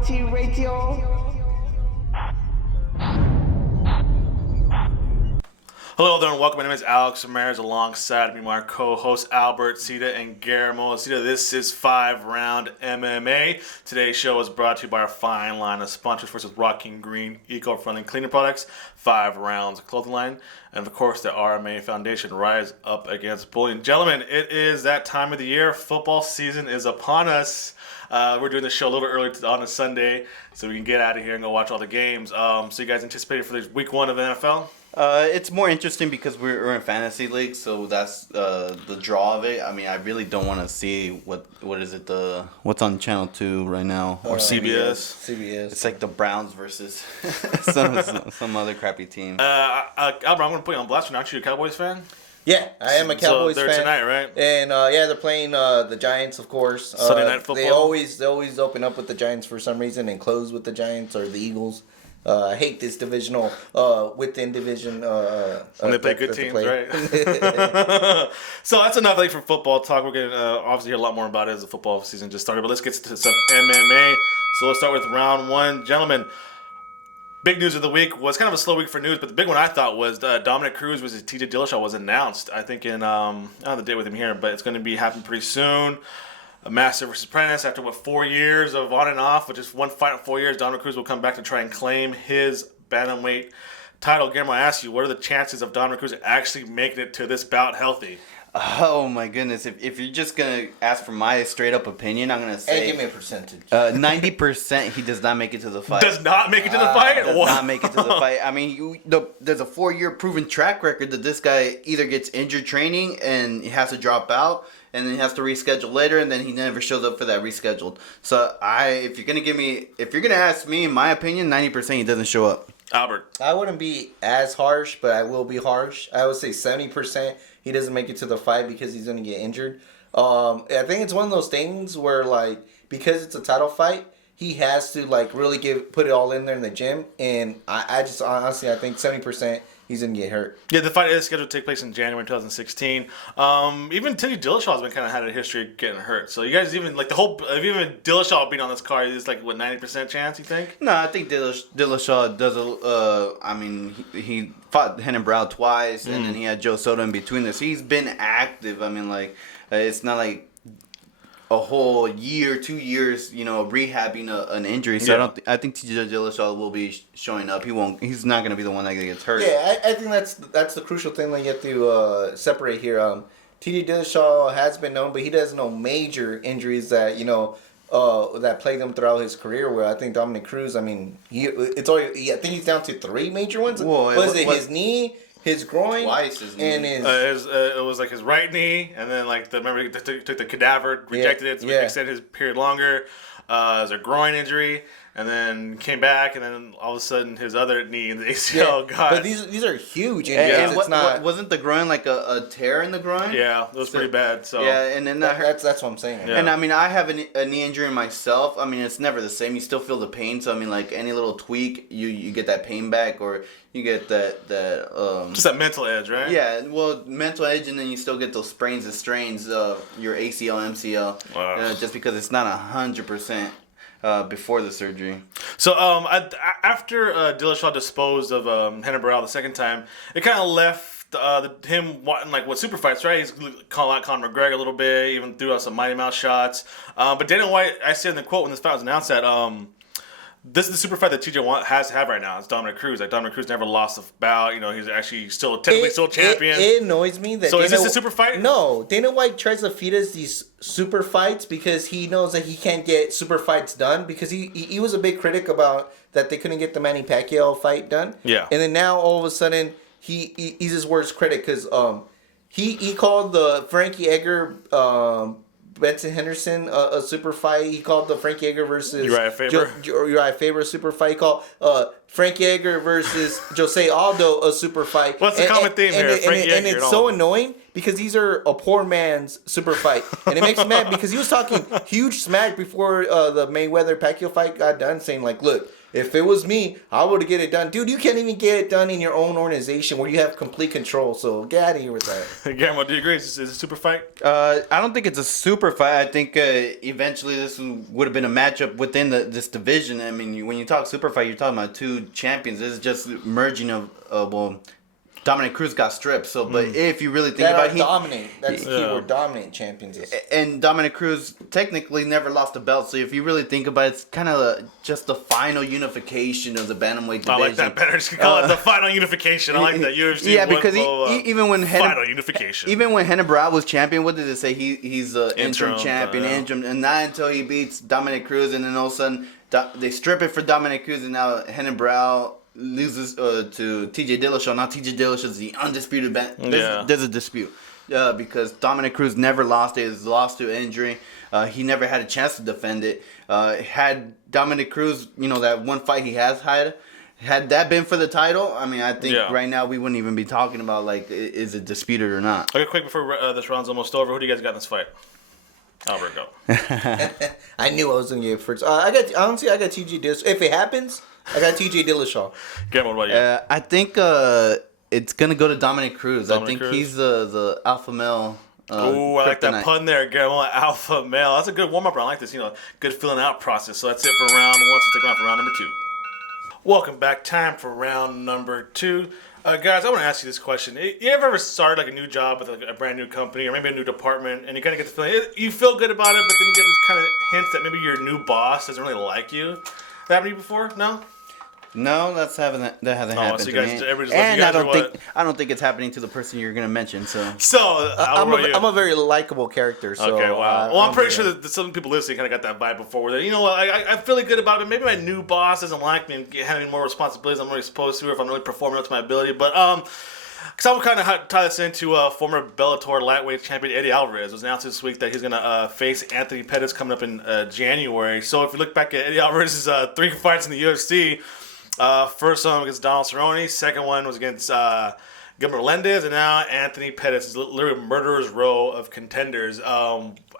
Mighty Radio. Hello there and welcome. My name is Alex Ramirez. Alongside me, my co-hosts Albert, Cita, and Guillermo. Cita, this is 5-Round MMA. Today's show is brought to you by our fine line of sponsors. First is Rocking Green, eco-friendly cleaning products, 5 Rounds clothing line, and of course the RMA Foundation, Rise Up Against Bullying. Gentlemen, it is that time of the year. Football season is upon us. We're doing the show a little bit early on a Sunday, so we can get out of here and go watch all the games. So you guys anticipated for the week 1 of the NFL? It's more interesting because we're in fantasy league, so that's the draw of it. I mean, I really don't want to see what is it what's on Channel 2 right now Or CBS. CBS. It's like the Browns versus some other crappy team. Albert, I'm going to put you on blast. Aren't you a Cowboys fan? Yeah, I am a Cowboys so they're fan. tonight, right? And they're playing the Giants, of course. Sunday Night Football. They always open up with the Giants for some reason and close with the Giants or the Eagles. I hate this divisional within division. When they play good teams, right? So that's enough for football talk. We're going to obviously hear a lot more about it as the football season just started. But let's get to some MMA. So let's start with round 1. Gentlemen, big news of the week was kind of a slow week for news, but the big one I thought was Dominic Cruz versus TJ Dillashaw was announced. I think in, I don't have the date with him here, but it's going to be happening pretty soon. A Master versus Apprentice after 4 years of on and off, with just one fight in 4 years. Dominic Cruz will come back to try and claim his bantamweight title. Guillermo, I ask you, what are the chances of Dominic Cruz actually making it to this bout healthy? Oh my goodness! If you're just gonna ask for my straight up opinion, I'm gonna say, Hey, give me a percentage. 90% he does not make it to the fight. Does not make it to the fight? Does not make it to the fight. I mean, there's a 4-year proven track record that this guy either gets injured training and he has to drop out, and then he has to reschedule later, and then he never shows up for that rescheduled. So if you're gonna ask me, in my opinion, 90% he doesn't show up. Albert. I wouldn't be as harsh, but I will be harsh. I would say 70% he doesn't make it to the fight because he's going to get injured. I think it's one of those things where, because it's a title fight, he has to, really put it all in there in the gym. And I just, honestly, I think 70% he's going to get hurt. Yeah, the fight is scheduled to take place in January 2016. Even Teddy Dillashaw has been kind of had a history of getting hurt. So you guys even, even Dillashaw being on this card is 90% chance, you think? No, I think Dillashaw does he fought Henry Brown twice, and then he had Joe Soto in between this. He's been active. I mean, it's not like a whole year, 2 years, rehabbing an injury. So yeah. I think TJ Dillashaw will be showing up. He's not going to be the one that gets hurt. Yeah, I think that's the crucial thing that you have to separate here. TJ Dillashaw has been known, but he does no major injuries that that plagued him throughout his career. Where I think Dominic Cruz, I think he's down to 3 major ones. His knee, his groin, twice his knee, and his. It was his right knee, and then remember they took the cadaver, rejected it, so we extended his period longer. It was a groin injury, and then came back, and then all of a sudden his other knee in the ACL got. But these are huge injuries. And wasn't the groin a tear in the groin? Yeah, it was pretty bad. So yeah, and then that's what I'm saying. Yeah. And I have a knee injury myself. I mean, it's never the same. You still feel the pain. So I mean, any little tweak, you get that pain back, or you get that just that mental edge, right? Yeah, well, mental edge, and then you still get those sprains and strains of your ACL, MCL, wow. Just because it's not 100%. Before the surgery. So after Dillashaw disposed of Henry Barral the second time, it kind of left him wanting what super fights, right? He's calling out Conor McGregor a little bit, even threw out some Mighty Mouse shots. But Dana White, I said in the quote when this fight was announced that this is the super fight that TJ has to have right now. It's Dominic Cruz. Dominic Cruz never lost a bout. He's actually technically still champion. It annoys me that. So is this a super fight? No, Dana White tries to feed us these super fights because he knows that he can't get super fights done because he was a big critic about that they couldn't get the Manny Pacquiao fight done. Yeah. And then now all of a sudden he's his worst critic because he called the Frankie Edgar. Benson Henderson a super fight. He called the Frankie Edgar versus Uriah Faber a super fight. He called Frankie Edgar versus Jose Aldo a super fight. What's the common theme here? And it's so annoying because these are a poor man's super fight, and it makes me mad because he was talking huge smack before the Mayweather Pacquiao fight got done, saying look, If it was me, I would get it done. Dude, you can't even get it done in your own organization where you have complete control. So get out of here with that. Guillermo, do you agree? Is it a super fight? I don't think it's a super fight. I think eventually this would have been a matchup within this division. I mean, when you talk super fight, you're talking about two champions. This is just merging of Dominic Cruz got stripped. So, but if you really think about it, dominant. That's the key word. Dominant champions. And Dominic Cruz technically never lost a belt. So if you really think about it, it's kind of just the final unification of the bantamweight division. I like that better. Just call it the final unification. I like that. UFC. Yeah, because even when final unification. Even when Renan Barão was champion, what did it say? He's the interim champion, and not until he beats Dominic Cruz, and then all of a sudden they strip it for Dominic Cruz, and now Renan Barão loses to TJ Dillashaw. Now TJ Dillashaw is the undisputed. There's a dispute because Dominic Cruz never lost it. He's lost to injury. He never had a chance to defend it. Had Dominic Cruz, that one fight he has had that been for the title, I mean, I think right now we wouldn't even be talking about is it disputed or not. Okay, quick before this round's almost over, who do you guys got in this fight? Albert, go. I knew I was gonna get first. I got TJ Dillashaw. If it happens, I got TJ Dillashaw. Guillermo, what about you? I think it's gonna go to Dominic Cruz. I think he's the alpha male. Oh, I like that pun there, Guillermo. Alpha male. That's a good warm up round. I like this. Good filling out process. So that's it for round one. So take round for round number 2. Welcome back. Time for round number 2. Guys, I want to ask you this question. You ever started a new job with a brand new company or maybe a new department, and you kind of get the feeling you feel good about it, but then you get these kind of hints that maybe your new boss doesn't really like you? That happened to you before? No. No, that hasn't happened to me. And I don't think it's happening to the person you're gonna mention. So I'm a very likable character. So okay, wow. Well, I'm pretty sure that some people listening kind of got that vibe before. Where I feel really good about it. Maybe my new boss doesn't like me and having more responsibilities I'm really supposed to, or if I'm really performing up to my ability. But because I would kind of tie this into former Bellator lightweight champion Eddie Alvarez. It was announced this week that he's gonna face Anthony Pettis coming up in January. So if you look back at Eddie Alvarez's 3 fights in the UFC. First one against Donald Cerrone. Second one was against Gilbert Melendez, and now Anthony Pettis is literally a murderer's row of contenders.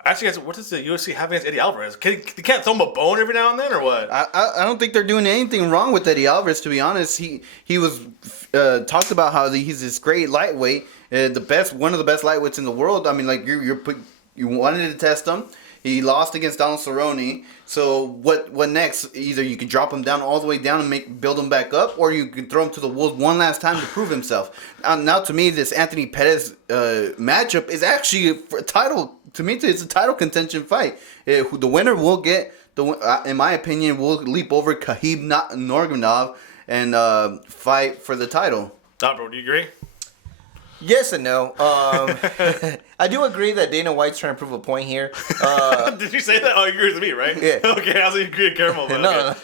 Actually, guys, what does the UFC have against Eddie Alvarez? You can't throw him a bone every now and then, or what? I don't think they're doing anything wrong with Eddie Alvarez. To be honest, he was talked about how he's this great lightweight, one of the best lightweights in the world. I mean, you wanted to test him. He lost against Donald Cerrone. So what next? Either you can drop him down all the way down and build him back up, or you can throw him to the wolves one last time to prove himself. Now to me, this Anthony Pettis matchup is actually a title. To me, it's a title contention fight. The winner will get in my opinion, will leap over Khabib Nurmagomedov and fight for the title. Bro, do you agree? Yes and no. I do agree that Dana White's trying to prove a point here. Did you say that? Oh, you agree with me, right? Yeah. Okay, I was agreeing careful. No.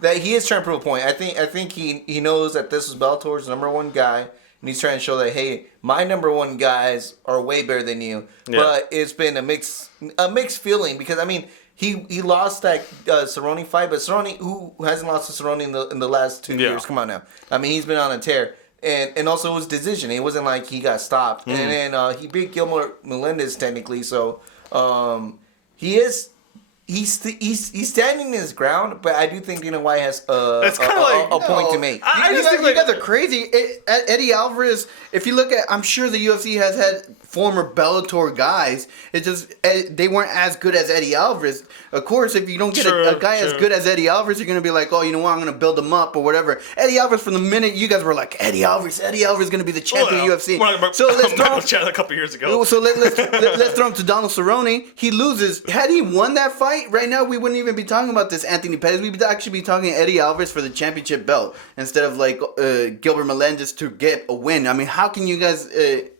That he is trying to prove a point. I think he knows that this is Bellator's number one guy, and he's trying to show that, hey, my number one guys are way better than you. Yeah. But it's been a mixed feeling because I mean. He lost that Cerrone fight, but Cerrone, who hasn't lost to Cerrone in the last 2 years? Come on now. I mean, he's been on a tear. And also it was decision. It wasn't like he got stopped. And then he beat Gilbert Melendez technically. So he's standing his ground, but I do think Dana White has a point to make. You guys are crazy. Eddie Alvarez, if you look at, I'm sure the UFC has had former Bellator guys. It's just they weren't as good as Eddie Alvarez. Of course, if you don't get a guy as good as Eddie Alvarez, you're going to be like, oh, you know what, I'm going to build him up or whatever. Eddie Alvarez, from the minute you guys were like, Eddie Alvarez is going to be the champion of UFC. So let's throw him a couple years ago. So let's throw him to Donald Cerrone. He loses. Had he won that fight, right now we wouldn't even be talking about this Anthony Pettis. We'd actually be talking Eddie Alvarez for the championship belt instead of Gilbert Melendez to get a win. I mean, how can you guys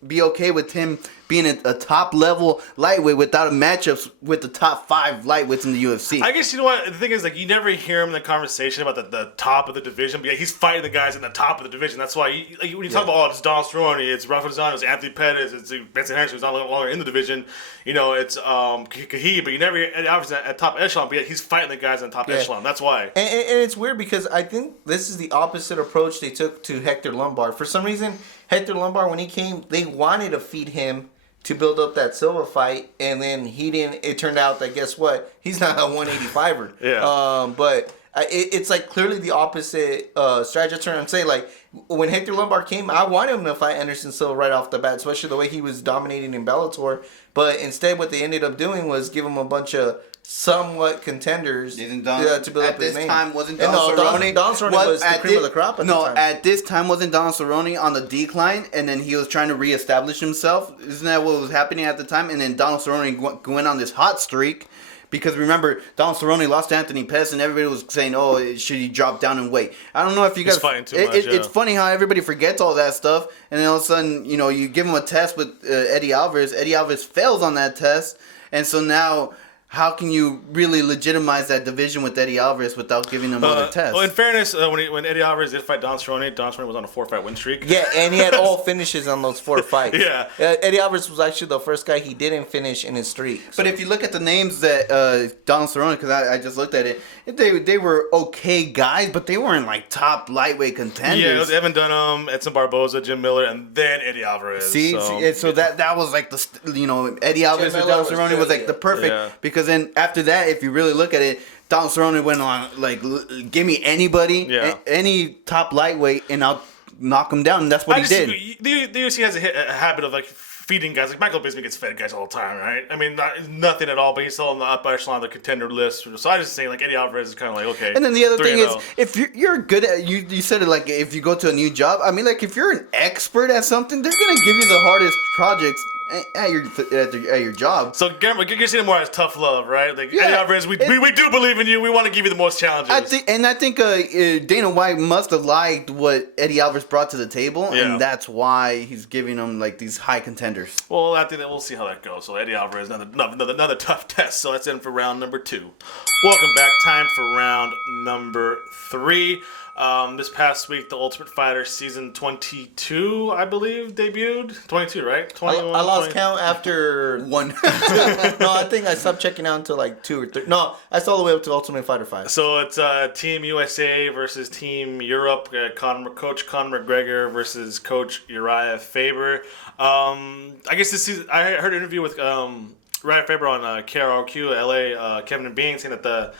be okay with him being a top level lightweight without matchups with the top 5 lightweights in the UFC? I guess you know what the thing is, you never hear him in the conversation about the top of the division, but he's fighting the guys in the top of the division. That's why when you talk about it's Donald Cerrone, it's Rafael dos Anjos, it's Anthony Pettis, it's Benson Henderson, who's not longer in the division. It's Khabib, but you never hear Eddie Alvarez at top echelon, but yet he's fighting the guys in the top echelon. That's why. And it's weird because I think this is the opposite approach they took to Hector Lombard. For some reason, Hector Lombard, when he came, they wanted to feed him to build up that Silva fight, and then he didn't. It turned out that guess what? He's not a 185er. Yeah. But it's like clearly the opposite strategy. That's what I'm saying. Like when Hector Lombard came, I wanted him to fight Anderson Silva right off the bat, especially the way he was dominating in Bellator. But instead, what they ended up doing was give him a bunch of somewhat contenders to build up his name. At this time, wasn't Donald Cerrone? Don Cerrone was the cream of the crop at the time. At this time, wasn't Donald Cerrone on the decline, and then he was trying to reestablish himself? Isn't that what was happening at the time? And then Donald Cerrone went on this hot streak. Because remember, Donald Cerrone lost to Anthony Pettis, and everybody was saying, "Oh, should he drop down in weight?" I don't know if you guys. He's fighting too much. It's funny how everybody forgets all that stuff, and then all of a sudden, you give him a test with Eddie Alvarez. Eddie Alvarez fails on that test, and so now, how can you really legitimize that division with Eddie Alvarez without giving him other tests? Well, in fairness, when Eddie Alvarez did fight Don Cerrone was on a 4-fight win streak. Yeah, and he had all finishes on those 4 fights. Yeah. Eddie Alvarez was actually the first guy he didn't finish in his streak. So. But if you look at the names that Donald Cerrone, because I just looked at it, they were okay guys, but they weren't like top lightweight contenders. Yeah, it was Evan Dunham, Edson Barboza, Jim Miller, and then Eddie Alvarez. So that was like Eddie Alvarez and Donald Cerrone was like the perfect because then after that, if you really look at it, Donald Cerrone went on like, give me anybody, any top lightweight, and I'll knock him down. And that's what he did. The UFC has a habit of like feeding guys. Like Michael Bisping gets fed guys all the time, right? I mean, nothing at all, but he's still on the upper echelon of the contender list. So I just saying like Eddie Alvarez is kind of like okay. And then the other thing is, if you're good at you said it like if you go to a new job. I mean, like if you're an expert at something, they're gonna give you the hardest projects at your job. So you're seeing it more as tough love, right? Like Eddie Alvarez, we do believe in you. We want to give you the most challenges. I think Dana White must have liked what Eddie Alvarez brought to the table, and that's why he's giving him like these high contenders. Well, I think that we'll see how that goes. So Eddie Alvarez, another tough test. So that's it for round number 2. Welcome back. Time for round number 3. This past week, the Ultimate Fighter season 22, I believe, debuted. 22, right? 21, I lost count after 1. No, I think I stopped checking out until like 2 or 3. No, I saw all the way up to Ultimate Fighter 5. So it's Team USA versus Team Europe. Coach Conor McGregor versus Coach Uriah Faber. I guess this season, I heard an interview with Uriah Faber on KROQ LA, Kevin and Bean, saying that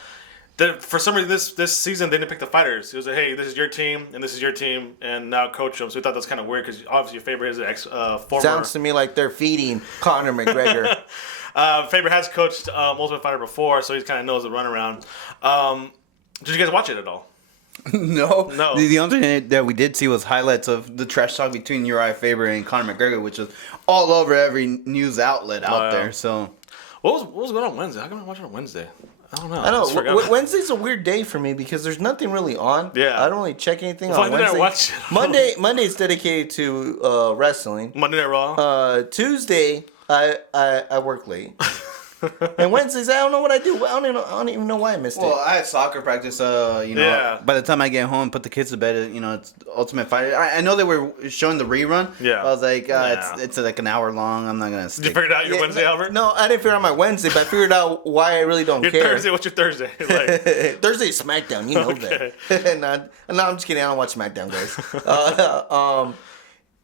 for some reason this season they didn't pick the fighters. It was like, hey, this is your team and this is your team, and now coach them. So we thought that's kind of weird because obviously Faber is an former. Sounds to me like they're feeding Conor McGregor. Faber has coached Ultimate Fighter before, so he kind of knows the runaround. Did you guys watch it at all? No. The only thing that we did see was highlights of the trash talk between Uriah Faber and Conor McGregor, which was all over every news outlet out there. So, what was going on Wednesday? How come I watched it on Wednesday? I don't know. I know. Wednesday's a weird day for me because there's nothing really on. Yeah. I don't really check anything on Wednesday. Monday's dedicated to wrestling. Monday Night Raw. Tuesday, I work late. And Wednesdays, I don't know what I do. I don't even know why I missed it. Well, I had soccer practice. By the time I get home, put the kids to bed. It's Ultimate Fighter. I know they were showing the rerun. Yeah. I was like, it's like an hour long. I'm not gonna. Did you figure out your Wednesday, Albert? No, I didn't figure out my Wednesday, but I figured out why I really don't care. Thursday. What's your Thursday? Like Thursday's SmackDown. You know that. No, I'm just kidding. I don't watch SmackDown, guys.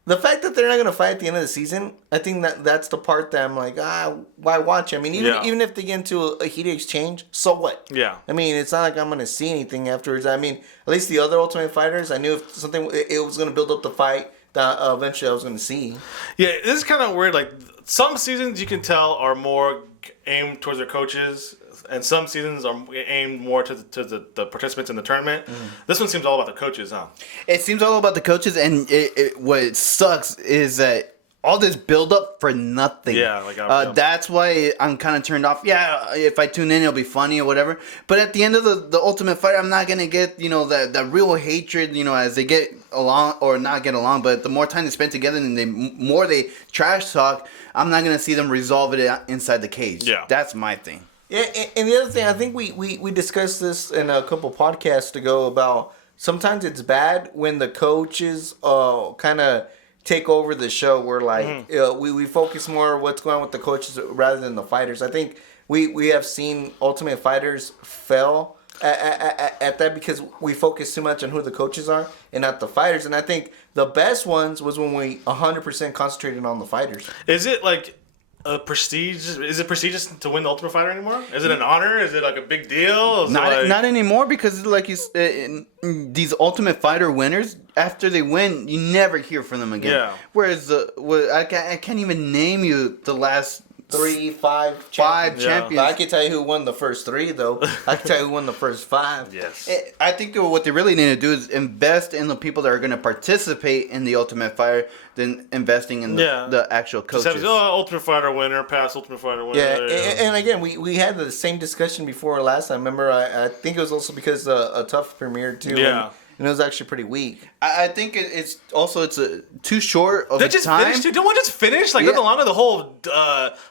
The fact that they're not gonna fight at the end of the season, I think that's the part that I'm like, why watch? I mean, even if they get into a heated exchange, so what? Yeah. I mean, it's not like I'm gonna see anything afterwards. I mean, at least the other Ultimate Fighters, I knew if something it was gonna build up the fight that eventually I was gonna see. Yeah, this is kind of weird. Like some seasons you can tell are more aimed towards their coaches, and some seasons are aimed more to the participants in the tournament. Mm. This one seems all about the coaches, huh? It seems all about the coaches, and what sucks is that all this build up for nothing. Yeah, that's why I'm kind of turned off. Yeah, if I tune in, it'll be funny or whatever. But at the end of the Ultimate Fight, I'm not gonna get that real hatred. As they get along or not get along. But the more time they spend together and the more they trash talk, I'm not gonna see them resolve it inside the cage. Yeah, that's my thing. Yeah, and the other thing, I think we discussed this in a couple podcasts ago about sometimes it's bad when the coaches kind of take over the show. Where like we focus more on what's going on with the coaches rather than the fighters. I think we have seen Ultimate Fighters fail at that because we focus too much on who the coaches are and not the fighters. And I think the best ones was when we 100% concentrated on the fighters. Is it like... a prestige? Is it prestigious to win the Ultimate Fighter anymore? Is it an honor? Is it like a big deal? Not anymore, because like these Ultimate Fighter winners, after they win, you never hear from them again. Yeah. Whereas I can't even name you the last 5 champions. I can tell you who won the first 3, though. I can tell you who won the first 5. Yes. I think what they really need to do is invest in the people that are going to participate in the Ultimate Fighter than investing in the actual coaches. Just have, Ultimate Fighter winner, past Ultimate Fighter winner. Yeah, and again, we had the same discussion before last time. Remember, I think it was also because a Tough premiered too. Yeah. And it was actually pretty weak. I think it's too short of a just time. Finished, dude. Didn't one just finish? Like, not long ago, the whole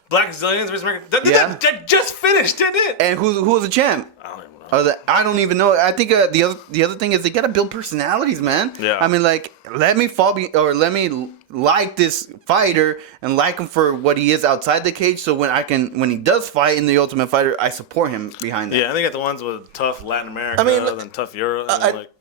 Black Zillions versus American. That just finished, didn't it? And who was the champ? I don't even know. I think the other thing is they gotta build personalities, man. Yeah. I mean, like, let me let me like this fighter and like him for what he is outside the cage. So when he does fight in the Ultimate Fighter, I support him behind that. Yeah, I think the ones with tough Latin America, then tough Europe.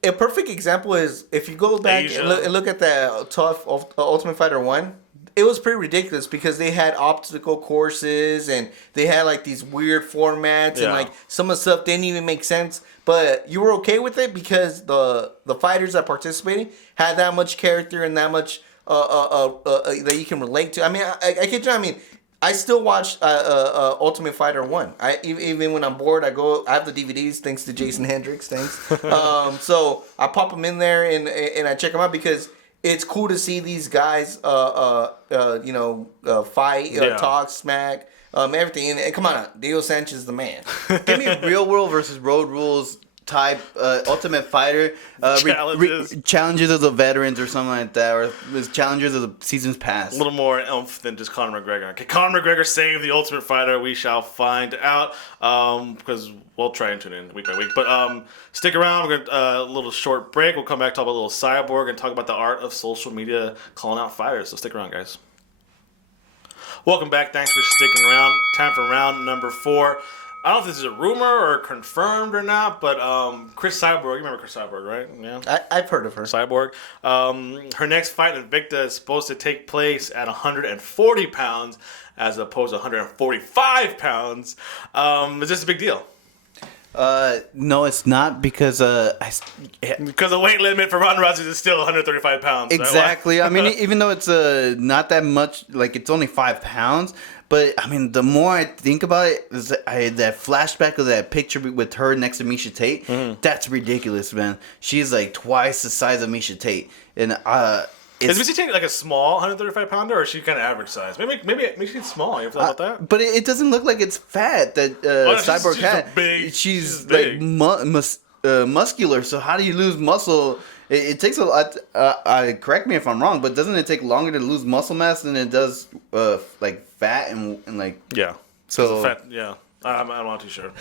A perfect example is if you go back and look at that Tough Ultimate Fighter 1. It was pretty ridiculous because they had obstacle courses and they had like these weird formats and like some of the stuff didn't even make sense. But you were okay with it because the fighters that participated had that much character and that much that you can relate to. I mean, I still watch Ultimate Fighter 1. Even when I'm bored, I have the DVDs thanks to Jason Hendricks. Thanks. So I pop them in there and I check them out because it's cool to see these guys, fight, talk, smack, everything. And come on, Diego Sanchez is the man. Give me a real world versus road rules type Ultimate Fighter challenges of the veterans or something like that, or challenges of the seasons past. A little more oomph than just Conor McGregor. Can Conor McGregor save the Ultimate Fighter? We shall find out. Because we'll try and tune in week by week. But stick around. We're gonna a little short break. We'll come back, talk about a little Cyborg, and talk about the art of social media calling out fighters. So stick around, guys. Welcome back. Thanks for sticking around. Time for round number 4. I don't know if this is a rumor or confirmed or not, but Chris Cyborg, you remember Chris Cyborg, right? Yeah, I've heard of her. Cyborg. Her next fight in Invicta is supposed to take place at 140 pounds as opposed to 145 pounds. Is this a big deal? No, it's not because because the weight limit for Ronda Rousey is still 135 pounds. Exactly. Right? I mean, even though it's not that much, like it's only 5 pounds. But I mean, the more I think about it, that flashback of that picture with her next to Miesha Tate, that's ridiculous, man. She's like twice the size of Miesha Tate, and is Miesha Tate like a small 135 pounder, or is she kind of average size? Maybe she's small. You ever thought about that? But it doesn't look like it's fat that Cyborg had. She's big. Like muscular. So how do you lose muscle? It takes a lot. Correct me if I'm wrong, but doesn't it take longer to lose muscle mass than it does like fat and like? Yeah. So fat, yeah. I'm not too sure.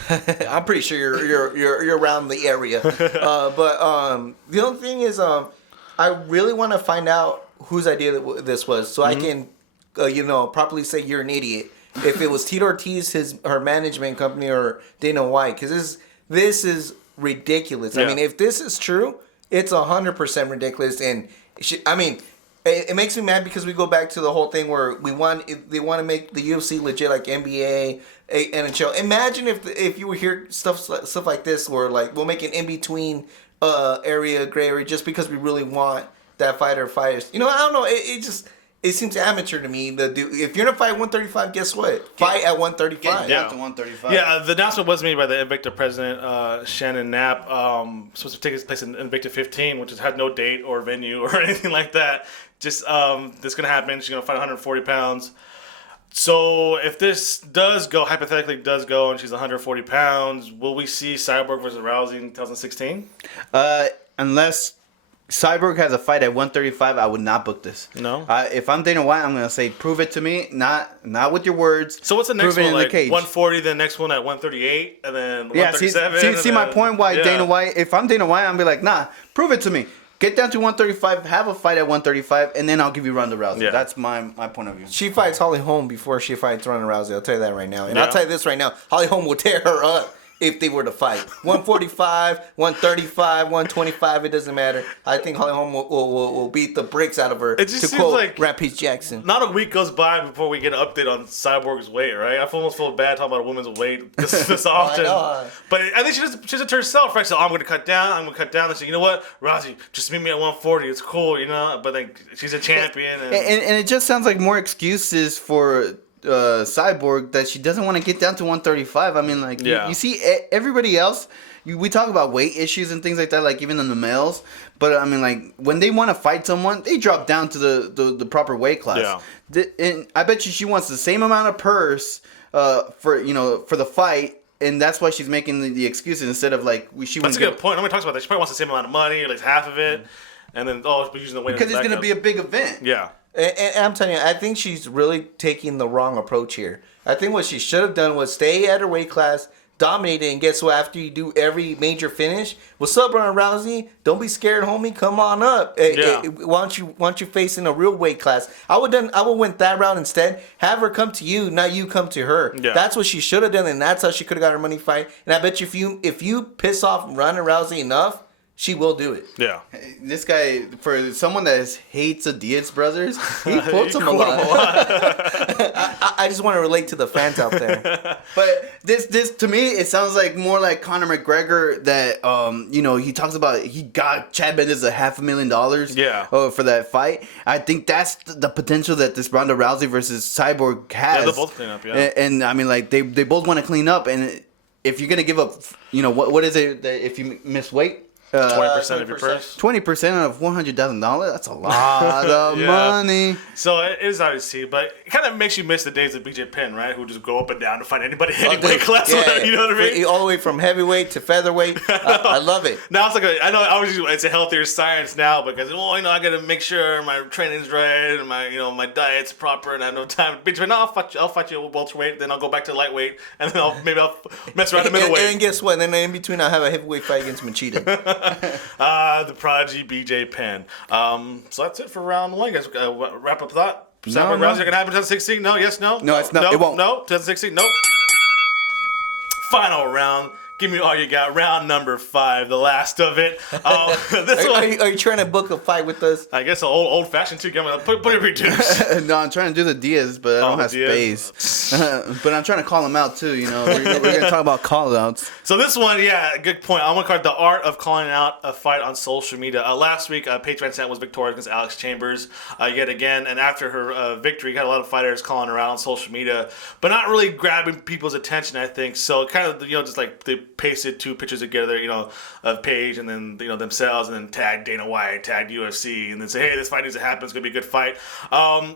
I'm pretty sure you're around the area. But the only thing is, I really want to find out whose idea this was, so I can, properly say you're an idiot. If it was Tito Ortiz, her management company, or Dana White, because this is ridiculous. Yeah. I mean, if this is true, it's 100% ridiculous, and it makes me mad because we go back to the whole thing where they want to make the UFC legit like NBA, NHL. Imagine if you would hear stuff like this, where like we'll make an in between area, gray area, just because we really want that fighter or fighters. I don't know. It seems amateur to me. If you're gonna fight 135, guess what? Fight at 135. Get down to 135. Yeah, the announcement was made by the Invicta president, Shannon Knapp. Supposed to take place in Invicta 15, which has had no date or venue or anything like that. Just this gonna happen. She's gonna fight 140 pounds. So if this hypothetically does go, and she's 140 pounds, will we see Cyborg versus Rousey in 2016? Unless Cyborg has a fight at 135, I would not book this. No. If I'm Dana White, I'm gonna say, prove it to me, not with your words. So what's the next one? Like 140, then next one at 138, and then 137. See my point? Why Dana White? If I'm Dana White, I'm be like, nah, prove it to me. Get down to 135, have a fight at 135, and then I'll give you Ronda Rousey. Yeah. That's my point of view. She fights Holly Holm before she fights Ronda Rousey. I'll tell you that right now. And I'll tell you this right now. Holly Holm will tear her up if they were to fight. 145, 135, 125, it doesn't matter. I think Holly Holm will beat the bricks out of her, It just to seems quote like Rampage Jackson. Not a week goes by before we get an update on Cyborg's weight, right? I almost feel bad talking about a woman's weight this often. But I think she does it to herself, right? So I'm going to cut down. And say, you know what, Rousey, just meet me at 140. It's cool, you know? But then she's a champion. And it just sounds like more excuses for Cyborg that she doesn't want to get down to 135. I mean, like, you see everybody else, we talk about weight issues and things like that, like even in the males. But I mean, like, when they want to fight someone, they drop down to the proper weight class. Yeah. And I bet you she wants the same amount of purse for the fight. And that's why she's making the excuses instead of like she. That's a good point. Nobody talks about that. She probably wants the same amount of money, or at least half of it, and then she's using the weight because it's going to be a big event. Yeah. And I'm telling you, I think she's really taking the wrong approach here. I think what she should have done was stay at her weight class, dominate it, and guess what? After you do every major finish, what's up, Ronda Rousey? Don't be scared, homie. Come on up. Why don't you face in a real weight class? I would went that route instead. Have her come to you, not you come to her. Yeah. That's what she should have done, and that's how she could have got her money fight. And I bet you if you piss off Ronda Rousey enough, she will do it. Yeah. This guy, for someone that hates the Diaz brothers, he quotes them a lot. I just want to relate to the fans out there. But this to me, it sounds like more like Conor McGregor that he talks about he got Chad Mendes $500,000 for that fight. I think that's the potential that this Ronda Rousey versus Cyborg has. Yeah, they'll both clean up, yeah. And I mean, like they both want to clean up, and if you're gonna give up, what is it that if you miss weight? 20% of your purse. 20% of $100,000. That's a lot of money. So it is hard to see, but it kind of makes you miss the days of BJ Penn, right? Who just go up and down to find anybody any weight class. Yeah. You know what I mean? All the way from heavyweight to featherweight. I love it. Now it's like it's a healthier science now because I got to make sure my training's right and my diet's proper and I have no time. BJ Penn, I'll fight you at welterweight, then I'll go back to lightweight and then I'll mess around in middleweight. And guess what? Then in between I'll have a heavyweight fight against Machida. The prodigy BJ Penn. So that's it for round one, guys. Wrap up thought. Cyborg Rousey gonna happen in 2016? No. Yes. No. No. It's not. It won't. No. 2016. Nope. Final round. Give me all you got. Round number 5, the last of it. Are you trying to book a fight with us? I guess an old fashioned too. Put it reduced. No, I'm trying to do the Diaz, but I don't have space. But I'm trying to call him out too. We're gonna talk about call outs. So this one, good point. I want to call it the art of calling out a fight on social media. Last week, Paige Van Sant was victorious against Alex Chambers yet again, and after her victory, got a lot of fighters calling her out on social media, but not really grabbing people's attention. I think so. Kind of just like they pasted 2 pictures together, of Paige and then themselves, and then tag Dana White, tag UFC, and then say, hey, this fight needs to happen. It's gonna be a good fight.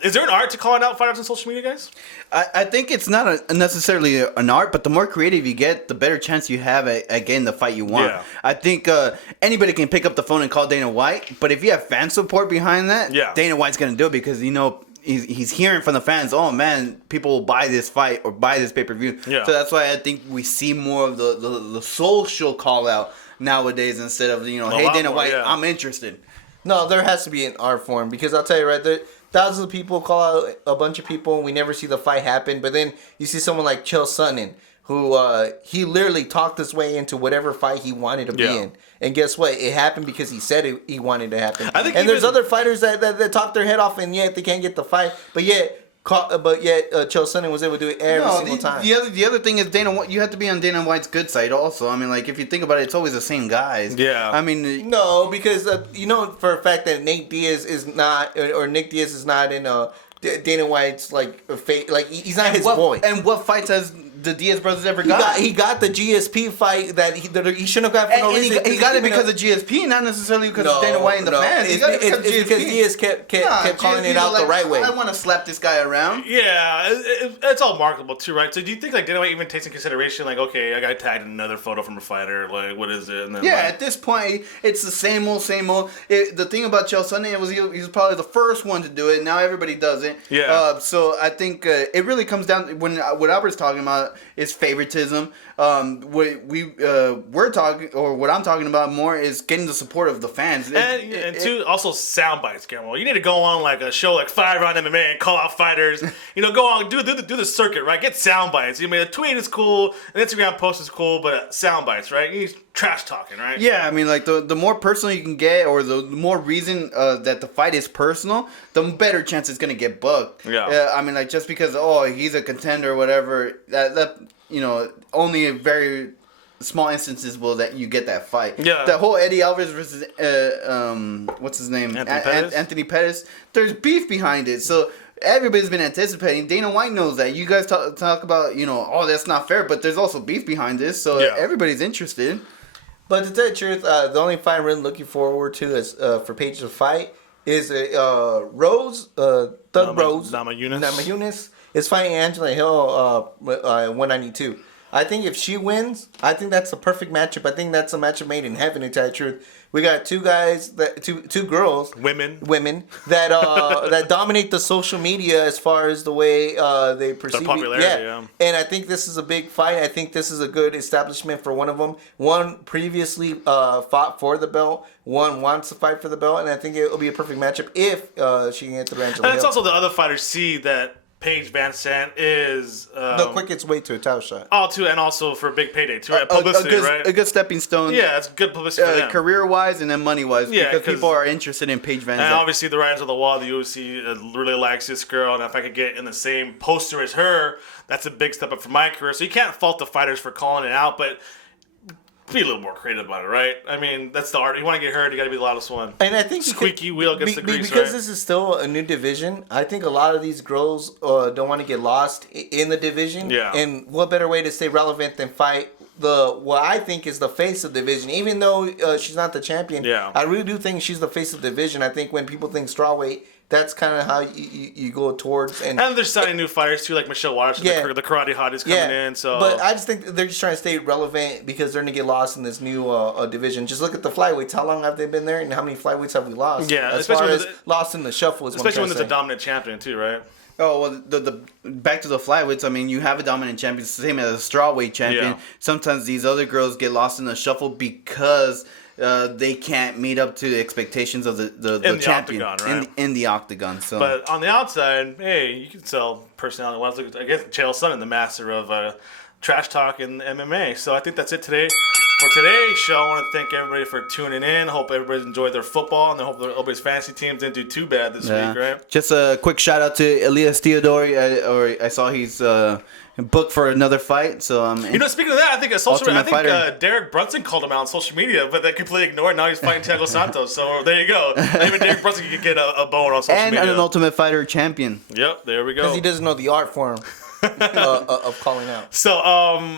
Is there an art to calling out fighters on social media, guys? I think it's not necessarily an art, but the more creative you get, the better chance you have at getting the fight you want. Yeah. I think anybody can pick up the phone and call Dana White, but if you have fan support behind that, Dana White's gonna do it because he's hearing from the fans, oh man, people will buy this fight or buy this pay-per-view. Yeah. So that's why I think we see more of the social call out nowadays instead of hey Dana White, I'm interested. No, there has to be an art form because I'll tell you right there. Thousands of people call out a bunch of people and we never see the fight happen. But then you see someone like Chael Sonnen who he literally talked his way into whatever fight he wanted to be in. And guess what? It happened because he said he wanted to happen. And there's other fighters that talk their head off and yet they can't get the fight. But yet Chael Sonnen was able to do it every single time. The other thing is you have to be on Dana White's good side also. I mean, like, if you think about it, it's always the same guys. Yeah. I mean... No, because for a fact that Nick Diaz is not in Dana White's, like, he's not his boy. And what fights has the Diaz brothers ever got? He got the GSP fight that he shouldn't have got for no reason. He got it because of GSP, not necessarily because of Dana White and the fans. It's because Diaz kept calling it out the right way. I want to slap this guy around. Yeah, it's all marketable too, right? So do you think Dana White even takes in consideration okay, I got tagged in another photo from a fighter, what is it? And then, at this point, it's the same old. The thing about Chael Sonnen was he was probably the first one to do it. Now everybody does it. Yeah. So I think it really comes down to what Albert's talking about. about is favoritism. We're talking, or what I'm talking about more is getting the support of the fans. And two, also sound bites, Guillermo. You need to go on like a show like 5RoundMMA and call out fighters. Go on, do the circuit, right? Get sound bites. You mean a tweet is cool, an Instagram post is cool, but sound bites, right? You need trash talking, right? Yeah, I mean, like the more personal you can get, or the more reason that the fight is personal, the better chance it's gonna get booked. Yeah. I mean, like just because he's a contender or whatever, that only a very small instances will that you get that fight. Yeah. The whole Eddie Alvarez versus what's his name? Anthony Pettis. There's beef behind it, so. Everybody's been anticipating. Dana White knows that. You guys talk about, that's not fair, but there's also beef behind this, so everybody's interested. But to tell you the truth, the only fight I'm really looking forward to is for Paige to fight is Rose, Thug Rose. Namajunas is fighting Angela Hill 192. I think if she wins, I think that's a perfect matchup. I think that's a matchup made in heaven, to tell you the truth. We got two guys, two girls, women that that dominate the social media as far as the way they perceive their popularity. Yeah. And I think this is a big fight. I think this is a good establishment for one of them. One previously fought for the belt. One wants to fight for the belt, and I think it will be a perfect matchup if she can get the Angela And it's Hill. also the other fighters see that Paige Van Sant is the quickest way to a title shot. And also for a big payday too, right? Publicity, right? A good stepping stone. Yeah, it's good publicity for them. Career-wise and then money-wise, because people are interested in Paige Van Sant. And obviously the writers on the wall, the UFC really likes this girl, and if I could get in the same poster as her, that's a big step up for my career. So you can't fault the fighters for calling it out, but be a little more creative about it, right? I mean, that's the art. You want to get hurt, you got to be the loudest one. And I think squeaky wheel gets the grease, because right? this is still a new division. I think a lot of these girls don't want to get lost in the division. Yeah. And what better way to stay relevant than fight what I think is the face of the division, even though she's not the champion. Yeah. I really do think she's the face of the division. I think when people think strawweight, that's kind of how you go towards. And they're signing new fighters too, like Michelle Watterson, the karate hotties coming in. So, but I just think they're just trying to stay relevant because they're gonna get lost in this new division. Just look at the flyweights. How long have they been there, and how many flyweights have we lost? Yeah, as far as lost in the shuffle. Especially when there's a dominant champion too, right? Oh, well, the back to the flyweights, I mean, you have a dominant champion, same as a strawweight champion. Yeah. Sometimes these other girls get lost in the shuffle because they can't meet up to the expectations of the champion octagon, right? in the octagon. So, but on the outside, hey, you can sell personality. Well, I guess Chael Sonnen, the master of trash talk in MMA. So I think that's it today. For today's show, I want to thank everybody for tuning in. Hope everybody's enjoyed their football, and I hope everybody's fantasy teams didn't do too bad this week, right? Just a quick shout out to Elias Theodore. I saw he's booked for another fight. So speaking of that, I think Derek Brunson called him out on social media, but they completely ignored. Now he's fighting Thiago Santos. So there you go. Even Derek Brunson could get a bone on social media. And an Ultimate Fighter champion. Yep, there we go. Because he doesn't know the art form. Of calling out. So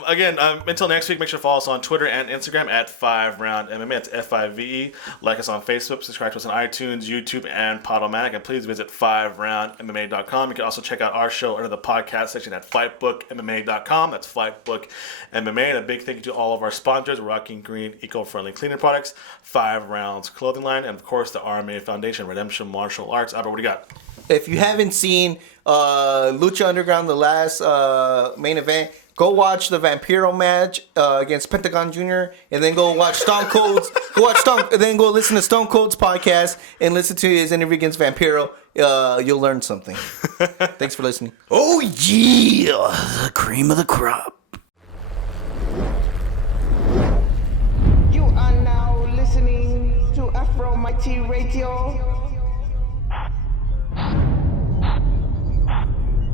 again, until next week, make sure to follow us on Twitter and Instagram at FiveRoundMMA. It's FIVE. Like us on Facebook, subscribe to us on iTunes, YouTube, and Podomatic, and please visit FiveRoundMMA.com. You can also check out our show under the podcast section at FightBookMMA.com. That's FightBookMMA. And a big thank you to all of our sponsors: Rocking Green eco-friendly cleaning products, 5 Rounds clothing line, and of course the RMA Foundation, Redemption Martial Arts. Albert, what do you got? If you haven't seen Lucha Underground, the last main event, go watch the Vampiro match against Pentagon Jr. and then go watch Stone Cold's. Then go listen to Stone Cold's podcast and listen to his interview against Vampiro. You'll learn something. Thanks for listening. Oh yeah, the cream of the crop. You are now listening to FRMMA Radio.